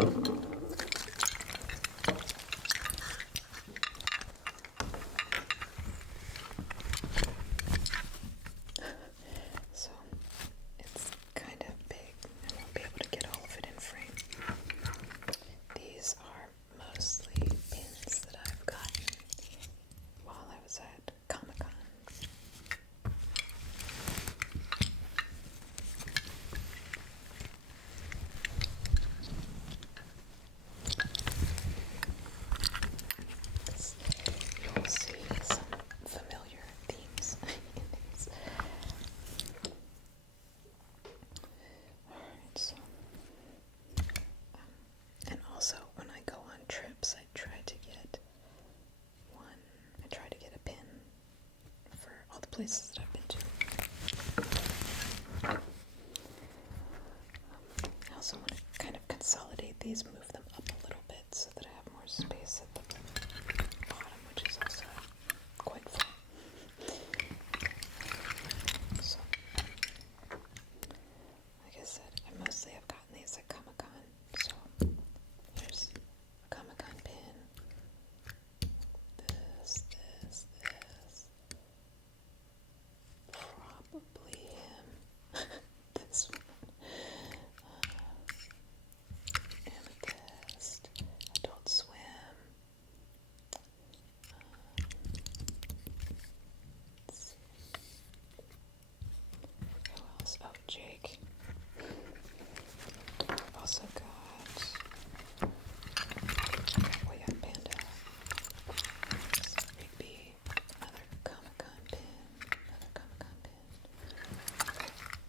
So it's kind of big. I won't be able to get all of it in frame. These are mostly pins that I've gotten while I was at Comic-Con. You'll see some familiar themes in these. Alright, so and also when I go on trips I try to get a pin for all the places that I've been to. I also want to kind of consolidate these, move them up a little bit so that I have more space at the bottom, which is also quite fun. So, like I said, I mostly have gotten these at Comic-Con. So, here's a Comic-Con pin. This. Probably him. This one. Amethyst. Adult Swim. Let's see. Who else? Oh, Jake. Also got. We got Panda. Rigby. Another Comic-Con pin.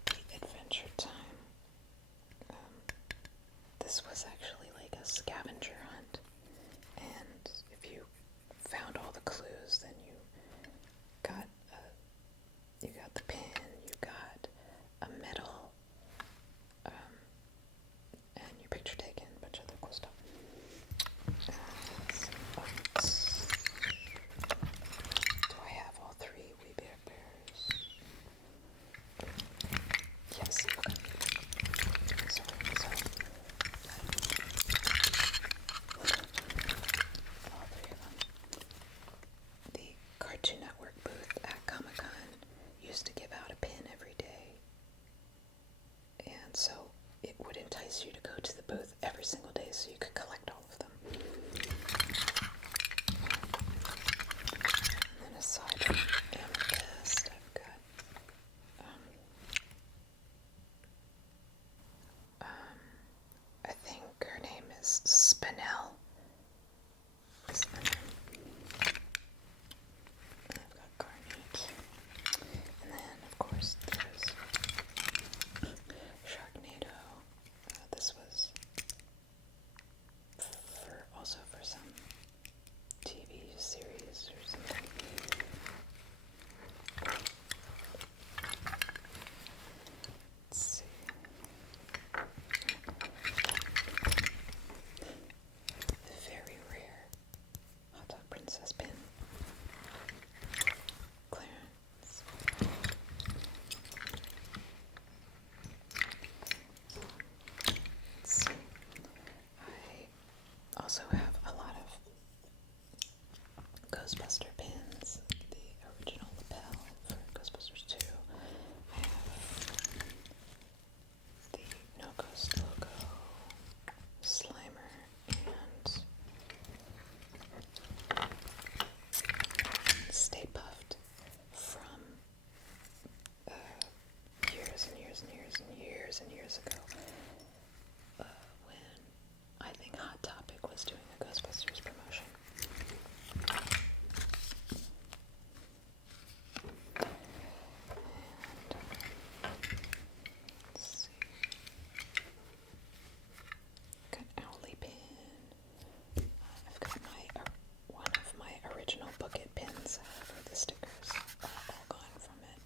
The Adventure Time. This was actually like a scavenger hunt, and if you found all the clues, then you got the pin, you got a medal, and your picture taken, a bunch of other cool stuff. Some buttons. Do I have all three Wee Bear Bears? Yes, okay. Sorry. All three of them. The Cartoon Network booth at Comic-Con used to give out a pin every day. And so it would entice you to go to the booth every single day so you could collect all of them. And then aside from Amethyst, I've got I think her name is Spinel. And I've got Garnet. And then, of course, there's Sharknado. This was also for some TV series or something. Let's see. The very rare Hot Dog Princess pin. Clarence. Let's see. I also have a lot of Ghostbuster pins. The original lapel for Ghostbusters 2. I have the No Ghost logo, Slimer, and Stay Puffed from years ago, when I think Hot Topic was doing a Ghostbusters promotion. Let's see. Got Owly pin. I've got one of my original Book It pins for the stickers, all gone from it.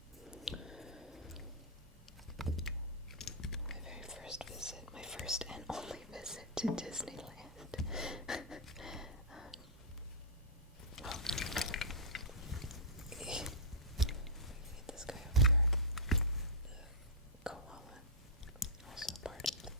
My first and only visit to Disneyland. This guy over here, the koala, also part of the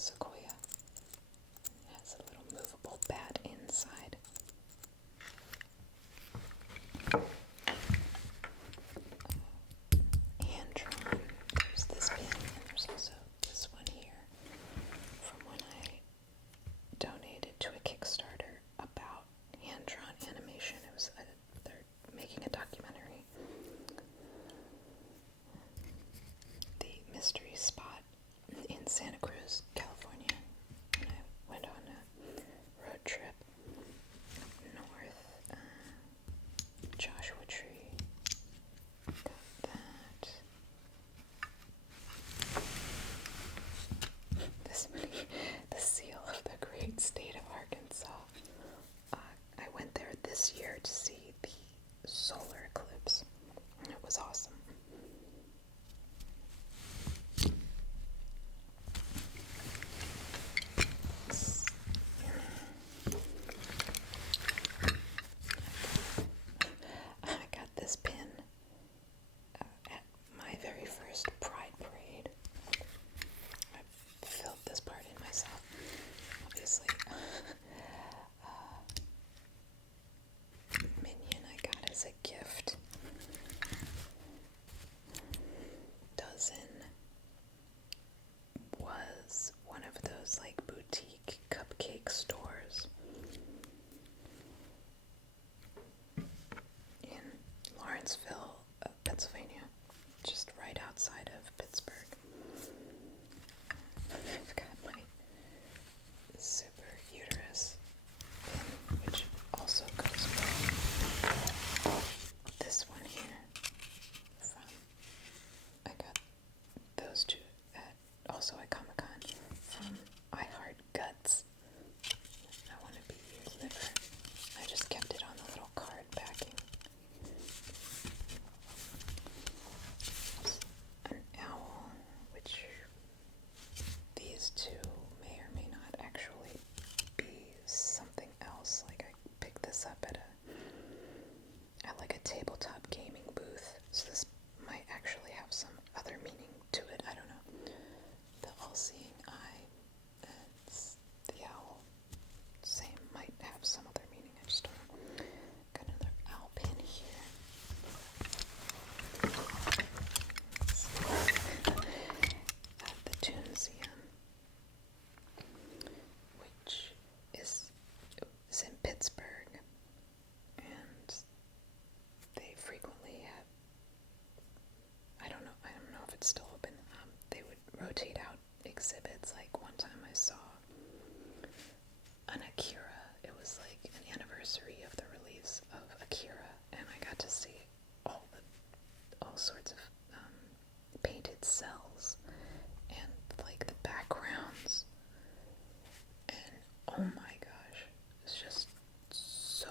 sequoia. It has a little movable bat inside. Hand drawn. There's this pin, and there's also this one here from when I donated to a Kickstarter about hand-drawn animation. They're making a documentary. The mystery spot in Santa Cruz, California, when I went on a road trip north. Joshua Tree. Got that. This many. The seal of the great state of Arkansas. I went there this year to see the solar eclipse. It was awesome. I got this pin at my very first Pride Parade. I filled this part in myself, obviously. Minion I got as a gift. Dozen was one of those like boutique cupcake stores in Lawrenceville, Pennsylvania, just right outside of Pittsburgh. I've got my super uterus pin, which also goes with this one here. I got those two also at Comic-Con from I Heart Guts. I want to be your liver. I just kept it on the little card backing. An owl, which these two may or may not actually be something else. Like I picked this up at like a tabletop gaming booth, so this might actually have some other meaning to it. I don't know. The all-seeing eye and the owl, same, might have some other meaning. I just don't know. Got another owl pin here. At the TwoToneASMR, which is in Pittsburgh, and they frequently have, I don't know if it's still open. They would rotate out exhibits. Like one time I saw an Akira. It was like an anniversary of the release of Akira, and I got to see all sorts of painted cells and like the backgrounds, and oh my gosh, it's just so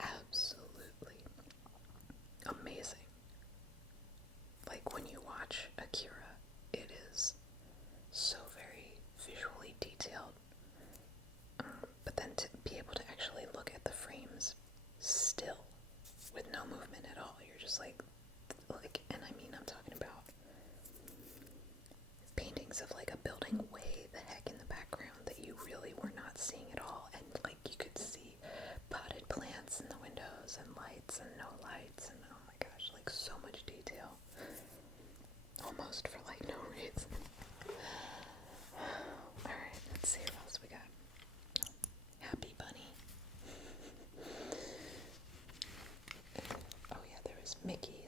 absolutely amazing. Like when you watch Akira, it is so very visually detailed, but then to be able to actually look at the frames still with no movement at all, you're just like, and I mean, I'm talking about paintings of like a building way the heck in the background that you really were not seeing at all, and like you could see potted plants in the windows and lights and no lights, and oh my gosh, like so much detail, almost for like no reason. Alright, let's see what else we got. Happy Bunny. Oh yeah, there was Mickey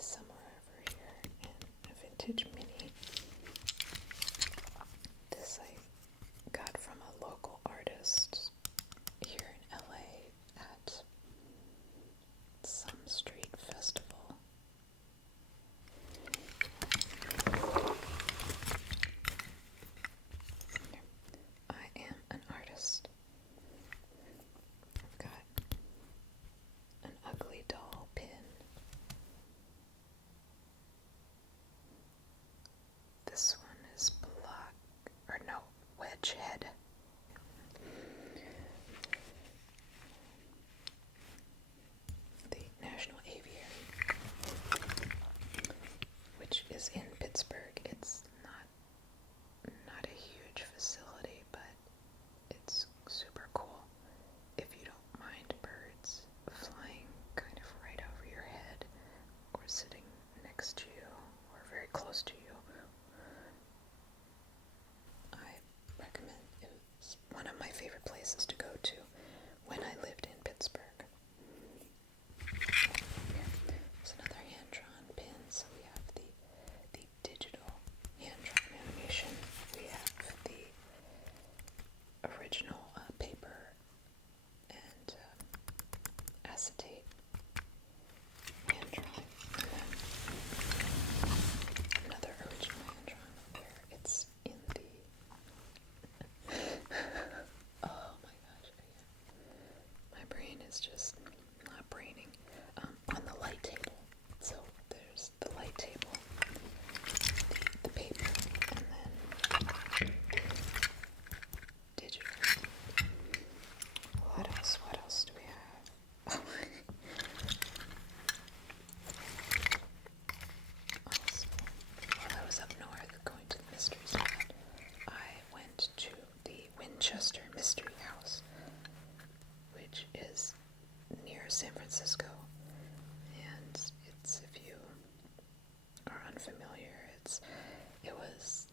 It was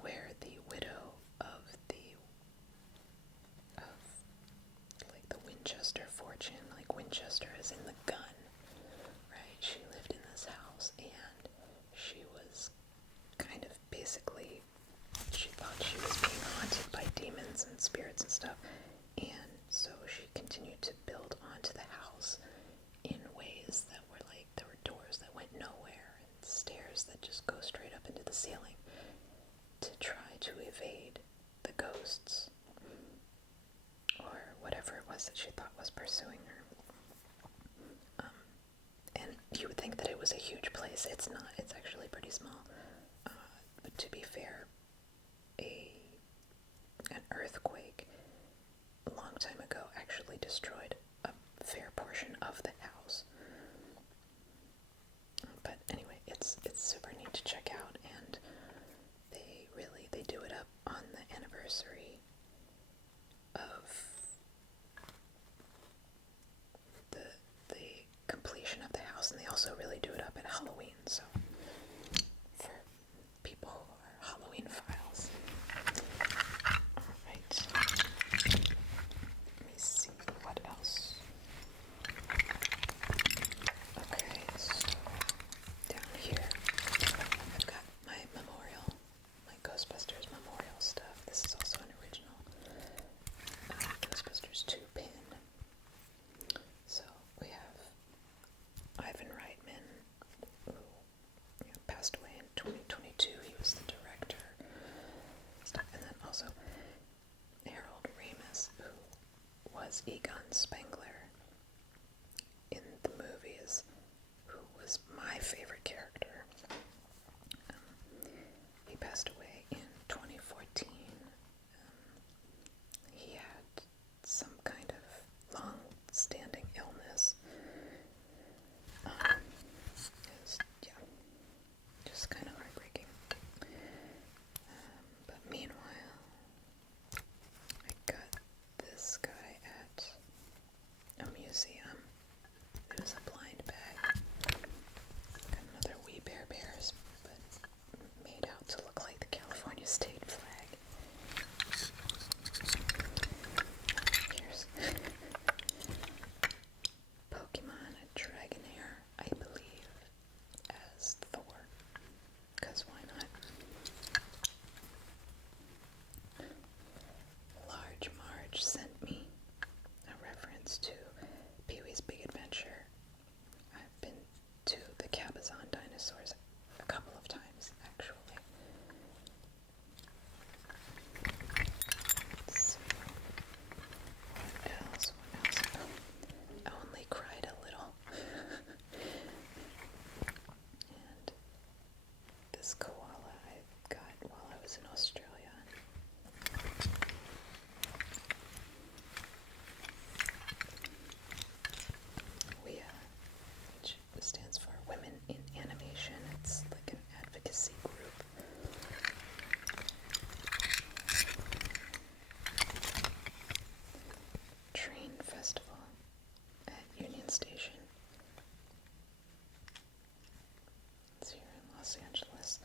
where the widow of like the Winchester fortune, like Winchester is in the gun, right? She lived in this house and she was kind of basically, she thought she was being haunted by demons and spirits and stuff, and so she continued to build onto the house in ways that were like, there were doors that went nowhere and stairs that just go straight up into the ceiling to try to evade the ghosts or whatever it was that she thought was pursuing her. And you would think that it was a huge place. It's not. It's actually pretty small. But to be fair, an earthquake a long time ago actually destroyed a fair portion of the house. But anyway, it's super neat to check out, and they do it up on the anniversary of the completion of the house, and they also really do it up at Halloween, so for people who are Halloween files. Alright. Let me see what else. Okay, so down here I've got my memorial, my Ghostbusters memorial stuff. This is also an original Ghostbusters 2 pin. So we have Ivan Reitman, who passed away in 2022. He was the director. And then also Harold Ramis, who was Egon Spengler in the movies, who was my favorite character. He passed away in 2014. He had some kind of long-standing illness. It was, just kind of heartbreaking. But meanwhile, I got this guy at a museum. It was a blind bag. Got another Wee Bear Bears, but made out to look like the California state flag. Here's Pokemon Dragonair, I believe, as Thor, because why not? Large Marge sent me a reference to Pee-wee's Big Adventure. I've been to the Cabazon dinosaurs a couple of times, actually. Let's see. What else? I only cried a little. And this koala I got while I was in Australia. Which stands for Women in Animation. It's like an advocacy group. Train Festival at Union Station. It's here in Los Angeles.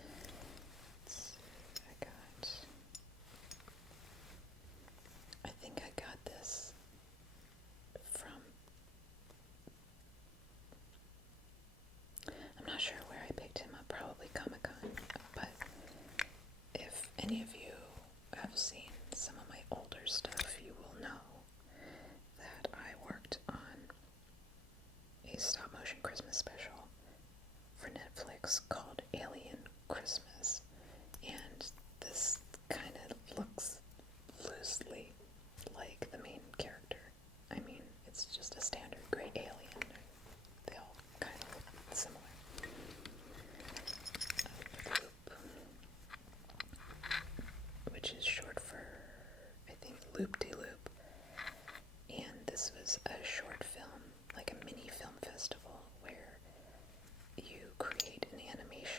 I think I got this from, I'm not sure where I picked him up, probably Comic-Con, but if any of you have seen some of my older stuff, you will know that I worked on a stop-motion Christmas special for Netflix called Alien Christmas, and this kind of looks loosely like the main character. I mean, it's just a standard gray alien. They all kind of look similar. Loop, which is short for, I think, Loop-de-Loop. And this was a short film, like a mini film festival, where you create an animation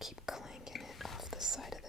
keep clanking it off the side of